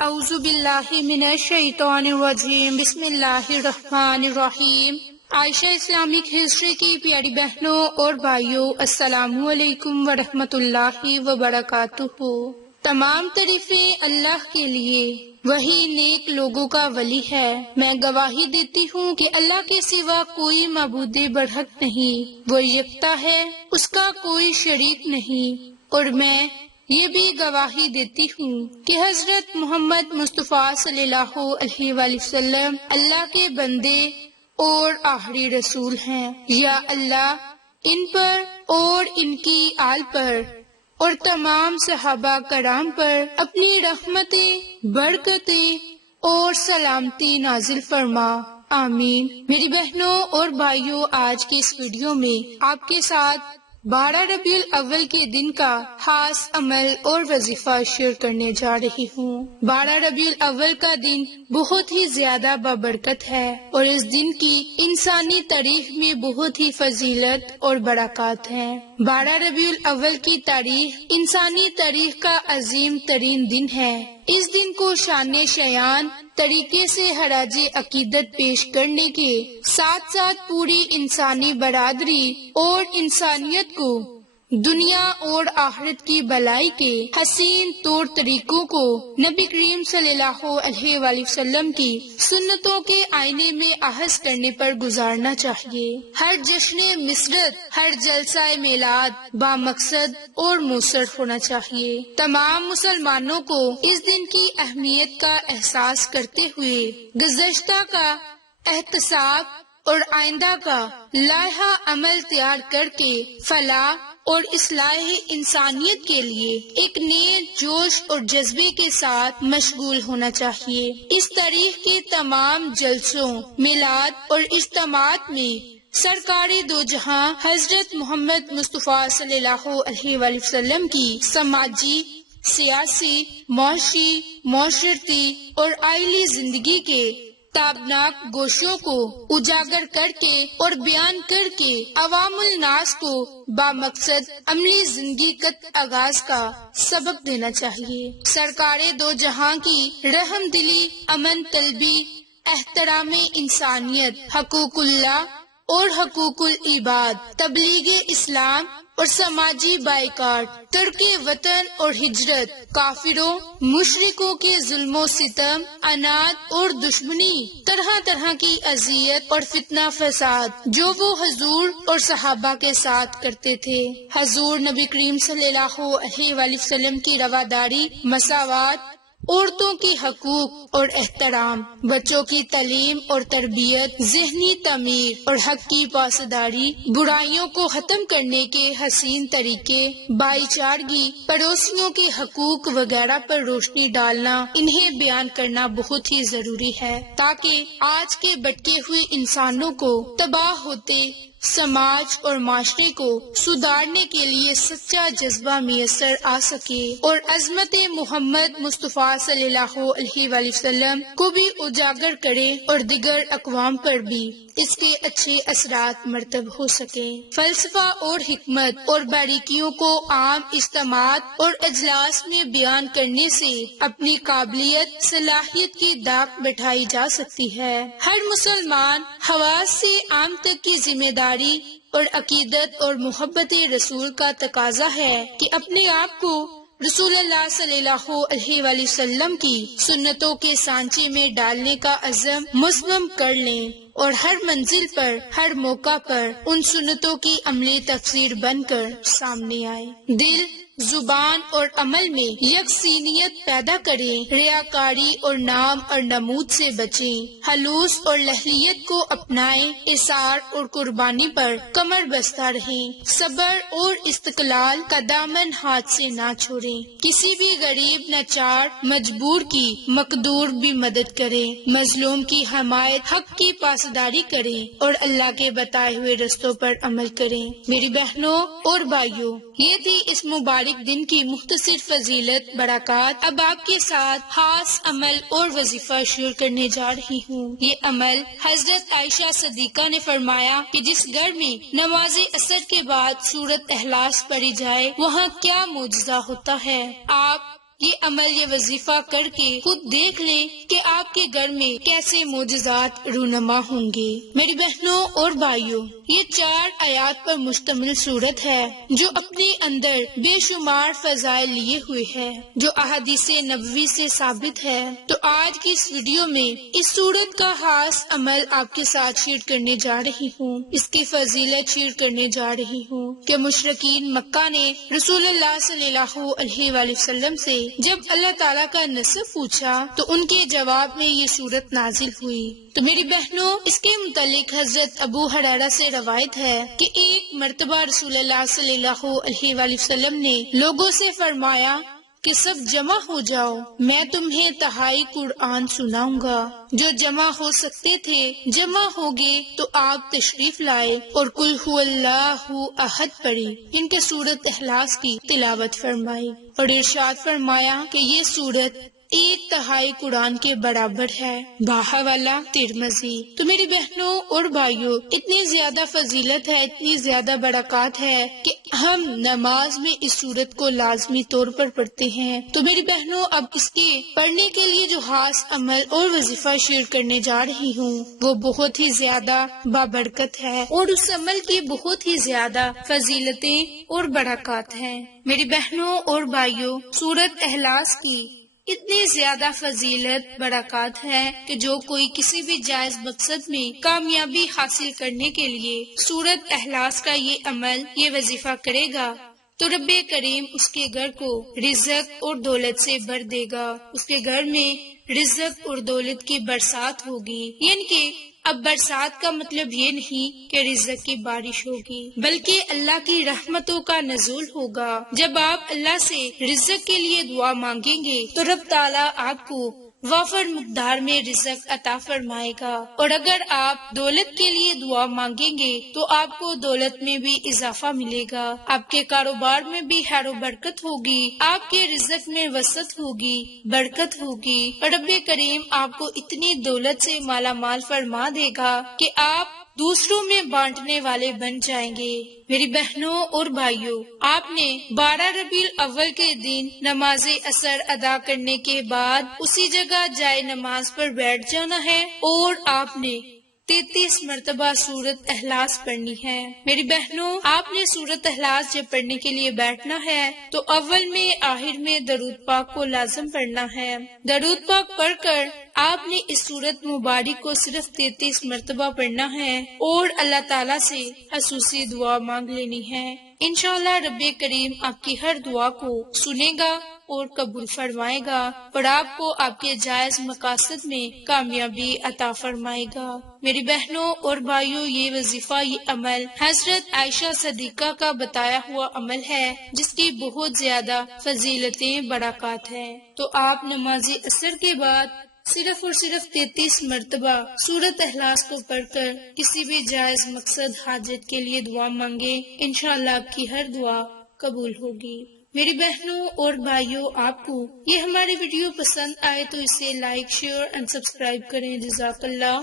اعوذ باللہ من الشیطان الرجیم، بسم اللہ الرحمن الرحیم۔ عائشہ اسلامک ہسٹری کی پیاری بہنوں اور بھائیوں، السلام علیکم ورحمۃ اللہ وبرکاتہ۔ تمام تعریفیں اللہ کے لیے، وہی نیک لوگوں کا ولی ہے۔ میں گواہی دیتی ہوں کہ اللہ کے سوا کوئی معبود برحق نہیں، وہ یکتا ہے، اس کا کوئی شریک نہیں۔ اور میں یہ بھی گواہی دیتی ہوں کہ حضرت محمد مصطفیٰ صلی اللہ علیہ وآلہ وسلم اللہ کے بندے اور آخری رسول ہیں۔ یا اللہ ان پر اور ان کی آل پر اور تمام صحابہ کرام پر اپنی رحمتیں، برکتیں اور سلامتی نازل فرما، آمین۔ میری بہنوں اور بھائیوں، آج کی اس ویڈیو میں آپ کے ساتھ 12 ربیع الاول کے دن کا خاص عمل اور وظیفہ شیئر کرنے جا رہی ہوں۔ 12 ربیع الاول کا دن بہت ہی زیادہ بابرکت ہے اور اس دن کی انسانی تاریخ میں بہت ہی فضیلت اور برکات ہیں۔ 12 ربیع الاول کی تاریخ انسانی تاریخ کا عظیم ترین دن ہے۔ اس دن کو شان شایان طریقے سے خراج عقیدت پیش کرنے کے ساتھ ساتھ پوری انسانی برادری اور انسانیت کو دنیا اور آخرت کی بھلائی کے حسین طور طریقوں کو نبی کریم صلی اللہ علیہ وآلہ وسلم کی سنتوں کے آئینے میں اخذ کرنے پر گزارنا چاہیے۔ ہر جشن مسرت، ہر جلسہ میلاد بامقصد اور موثر ہونا چاہیے۔ تمام مسلمانوں کو اس دن کی اہمیت کا احساس کرتے ہوئے گزشتہ کا احتساب اور آئندہ کا لائحہ عمل تیار کر کے فلاح اور اصلاح انسانیت کے لیے ایک نئے جوش اور جذبے کے ساتھ مشغول ہونا چاہیے۔ اس تاریخ کے تمام جلسوں، میلاد اور اجتماعات میں سرکار دو جہاں حضرت محمد مصطفیٰ صلی اللہ علیہ وآلہ وسلم کی سماجی، سیاسی، معاشی، معاشرتی اور آئلی زندگی کے تابناک گوشوں کو اجاگر کر کے اور بیان کر کے عوام الناس کو بامقصد عملی زندگی کا آغاز کا سبق دینا چاہیے۔ سرکار دو جہاں کی رحم دلی، امن طلبی، احترام انسانیت، حقوق اللہ اور حقوق العباد، تبلیغ اسلام اور سماجی بائیکاٹ، ترک وطن اور ہجرت، کافروں مشرکوں کے ظلم و ستم، انات اور دشمنی، طرح طرح کی اذیت اور فتنہ فساد جو وہ حضور اور صحابہ کے ساتھ کرتے تھے۔ حضور نبی کریم صلی اللہ علیہ وآلہ وسلم کی رواداری، مساوات، عورتوں کی حقوق اور احترام، بچوں کی تعلیم اور تربیت، ذہنی تعمیر اور حق کی پاسداری، برائیوں کو ختم کرنے کے حسین طریقے، بھائی چارگی، پڑوسیوں کے حقوق وغیرہ پر روشنی ڈالنا، انہیں بیان کرنا بہت ہی ضروری ہے تاکہ آج کے بھٹکے ہوئے انسانوں کو تباہ ہوتے سماج اور معاشرے کو سدھارنے کے لیے سچا جذبہ میسر آ سکے اور عظمت محمد مصطفیٰ صلی اللہ علیہ وآلہ وسلم کو بھی اجاگر کرے اور دیگر اقوام پر بھی اس کے اچھے اثرات مرتب ہو سکیں۔ فلسفہ اور حکمت اور باریکیوں کو عام اجتماعات اور اجلاس میں بیان کرنے سے اپنی قابلیت، صلاحیت کی داغ بٹھائی جا سکتی ہے۔ ہر مسلمان حواس سے عام تک کی ذمہ داری اور عقیدت اور محبت رسول کا تقاضا ہے کہ اپنے آپ کو رسول اللہ صلی اللہ علیہ وآلہ وسلم کی سنتوں کے سانچے میں ڈالنے کا عزم مصمم کر لیں اور ہر منزل پر، ہر موقع پر ان سنتوں کی عملی تفسیر بن کر سامنے آئے۔ دل، زبان اور عمل میں یکسینیت پیدا کریں، ریاکاری اور نام اور نمود سے بچیں، خلوص اور لہلیت کو اپنائیں، اثار اور قربانی پر کمر بستہ رہیں، صبر اور استقلال کا دامن ہاتھ سے نہ چھوڑیں، کسی بھی غریب، ناچار، مجبور کی مقدور بھی مدد کریں، مظلوم کی حمایت، حق کی پاسداری کریں اور اللہ کے بتائے ہوئے رستوں پر عمل کریں۔ میری بہنوں اور بھائیوں، یہ تھی اس مبارک دن کی مختصر فضیلت، برکات۔ اب آپ کے ساتھ خاص عمل اور وظیفہ شیئر کرنے جا رہی ہوں۔ یہ عمل حضرت عائشہ صدیقہ نے فرمایا کہ جس گھر میں نماز عصر کے بعد سورۃ اخلاص پڑھی جائے وہاں کیا معجزہ ہوتا ہے۔ آپ یہ عمل، یہ وظیفہ کر کے خود دیکھ لیں کہ آپ کے گھر میں کیسے معجزات رونما ہوں گے۔ میری بہنوں اور بھائیوں، یہ 4 آیات پر مشتمل سورت ہے جو اپنے اندر بے شمار فضائل لیے ہوئے ہے، جو احادیث نبوی سے ثابت ہے۔ تو آج کی اس ویڈیو میں اس سورت کا خاص عمل آپ کے ساتھ شیئر کرنے جا رہی ہوں، اس کی فضیلت شیئر کرنے جا رہی ہوں کہ مشرکین مکہ نے رسول اللہ صلی اللہ علیہ وآلہ وسلم سے جب اللہ تعالیٰ کا نسب پوچھا تو ان کے جواب میں یہ سورت نازل ہوئی۔ تو میری بہنوں، اس کے متعلق حضرت ابو ہریرہ سے روایت ہے کہ ایک مرتبہ رسول اللہ صلی اللہ علیہ وآلہ وسلم نے لوگوں سے فرمایا کہ سب جمع ہو جاؤ، میں تمہیں تہائی قرآن سناؤں گا۔ جو جمع ہو سکتے تھے جمع ہو گئے تو آپ تشریف لائے اور قل هو اللہ احد پڑھی، ان کے سورت اخلاص کی تلاوت فرمائی اور ارشاد فرمایا کہ یہ سورت 1/3 قرآن کے برابر ہے۔ باحوالہ ترمذی۔ تو میری بہنوں اور بھائیوں، اتنی زیادہ فضیلت ہے، اتنی زیادہ برکات ہے کہ ہم نماز میں اس سورت کو لازمی طور پر پڑھتے ہیں۔ تو میری بہنوں، اب اس کے پڑھنے کے لیے جو خاص عمل اور وظیفہ شیئر کرنے جا رہی ہوں وہ بہت ہی زیادہ بابرکت ہے اور اس عمل کی بہت ہی زیادہ فضیلتیں اور برکات ہیں۔ میری بہنوں اور بھائیوں، سورت اخلاص کی اتنی زیادہ فضیلت برکات ہے کہ جو کوئی کسی بھی جائز مقصد میں کامیابی حاصل کرنے کے لیے سورت اخلاص کا یہ عمل، یہ وظیفہ کرے گا تو رب کریم اس کے گھر کو رزق اور دولت سے بھر دے گا، اس کے گھر میں رزق اور دولت کی برسات ہوگی۔ یعنی کہ اب برسات کا مطلب یہ نہیں کہ رزق کی بارش ہوگی، بلکہ اللہ کی رحمتوں کا نزول ہوگا۔ جب آپ اللہ سے رزق کے لیے دعا مانگیں گے تو رب تعالیٰ آپ کو وافر مقدار میں رزق عطا فرمائے گا، اور اگر آپ دولت کے لیے دعا مانگیں گے تو آپ کو دولت میں بھی اضافہ ملے گا، آپ کے کاروبار میں بھی خیر و برکت ہوگی، آپ کے رزق میں وسعت ہوگی، برکت ہوگی، اور رب کریم آپ کو اتنی دولت سے مالا مال فرما دے گا کہ آپ دوسروں میں بانٹنے والے بن جائیں گے۔ میری بہنوں اور بھائیوں، آپ نے 12 ربیع الاول کے دن نماز عصر ادا کرنے کے بعد اسی جگہ جائے نماز پر بیٹھ جانا ہے اور آپ نے 33 مرتبہ سورت اخلاص پڑھنی ہے۔ میری بہنوں، آپ نے سورت اخلاص جب پڑھنے کے لیے بیٹھنا ہے تو اول میں آخر میں درود پاک کو لازم پڑھنا ہے۔ درود پاک پڑھ کر آپ نے اس سورت مبارک کو صرف 33 مرتبہ پڑھنا ہے اور اللہ تعالیٰ سے خصوصی دعا مانگ لینی ہے۔ انشاءاللہ رب کریم آپ کی ہر دعا کو سنے گا اور قبول فرمائے گا اور آپ کو آپ کے جائز مقاصد میں کامیابی عطا فرمائے گا۔ میری بہنوں اور بھائیوں، یہ وظیفہ، یہ عمل حضرت عائشہ صدیقہ کا بتایا ہوا عمل ہے جس کی بہت زیادہ فضیلتیں برکات ہیں۔ تو آپ نماز عصر کے بعد صرف اور صرف 33 مرتبہ سورت اخلاص کو پڑھ کر کسی بھی جائز مقصد حاجت کے لیے دعا مانگے، انشاءاللہ آپ کی ہر دعا قبول ہوگی۔ میری بہنوں اور بھائیوں، آپ کو یہ ہماری ویڈیو پسند آئے تو اسے لائک، شیئر اور سبسکرائب کریں۔ جزاک اللہ۔